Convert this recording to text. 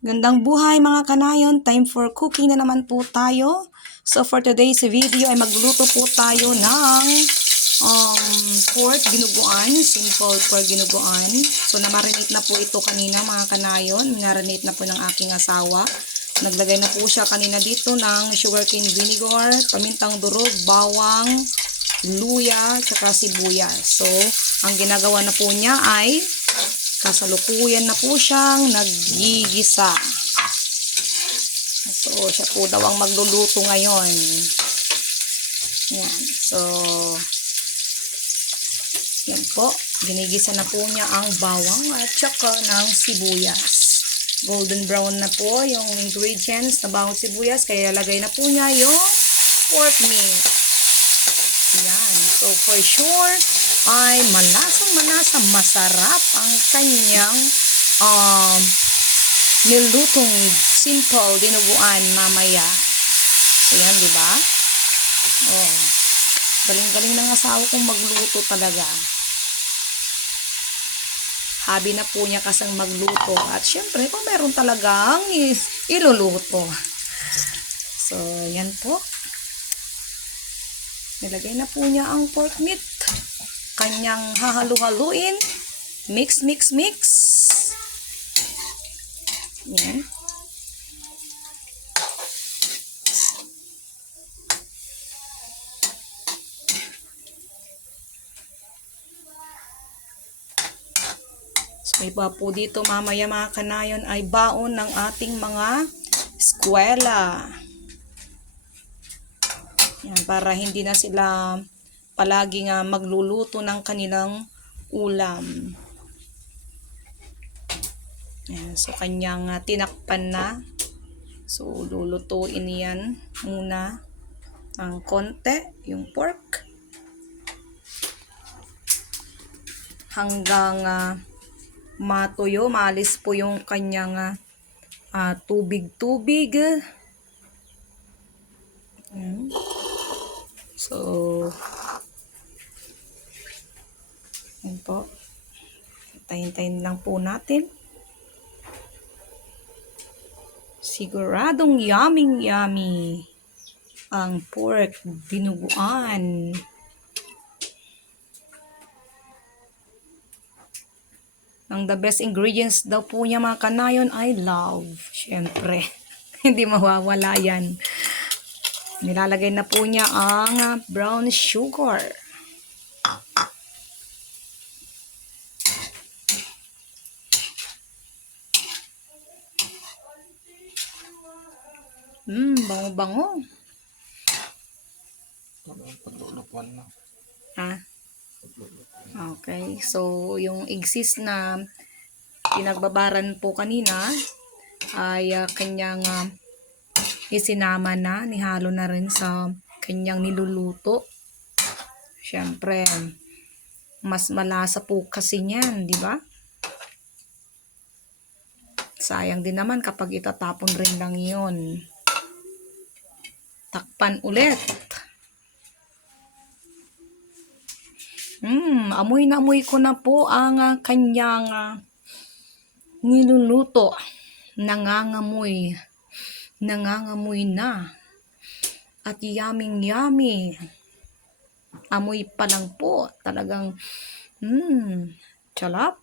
Gandang buhay mga kanayon, time for cooking na naman po tayo. So for today's video ay magluluto po tayo ng pork ginuguan, simple pork ginuguan. So namarinate na po ito kanina mga kanayon, minarinate na po ng aking asawa. Naglagay na po siya kanina dito ng sugarcane vinegar, pamintang durog, bawang, luya, tsaka sibuyas. So ang ginagawa na po niya ay kasalukuyan na po siyang naggigisa. So, siya po daw ang magluluto ngayon. Yan. So, yan po. Ginigisa na po niya ang bawang at tsaka ng sibuyas. Golden brown na po yung ingredients na bawang sibuyas. Kaya lagay na po niya yung pork meat. Yan. So, for sure, ay malasang-malasa, masarap ang kanyang nilutong simple dinuguan mamaya. So, yan, di ba? Oh, galing-galing ng asawa kong magluto talaga. Habi na po niya kasang magluto. At syempre, kung meron talagang iluluto. So, yan po. Nilagay na po niya ang pork meat. Kanyang hahalu-haluin. Mix, mix, mix. Yan. So, iba po dito mamaya mga kanayon ay baon ng ating mga eskwela. Yan, para hindi na sila palaging magluluto ng kanilang ulam. Yan, so kanyang tinakpan na. So lulutuin yan muna ng konti yung pork hanggang matuyo, maalis po yung kanyang tubig-tubig. So yan po, tayin-tayin lang po natin. Siguradong yummy ang pork dinuguan. Ang the best ingredients daw po niya mga kanayon ay love. Siyempre, hindi mawawala yan. Nilalagay na po niya ang brown sugar. Bango-bango. Okay, so yung exist na pinagbabaran po kanina ay kanyang isinama na, nihalo na rin sa kanyang niluluto. Siyempre, mas malasa po kasi niyan, di ba? Sayang din naman kapag itatapon rin lang yun. Takpan ulit. Amoy na amoy ko na po ang kanyang niluluto. Nangangamoy. Nangangamoy na. At yummy. Amoy pa lang po. Talagang, sarap.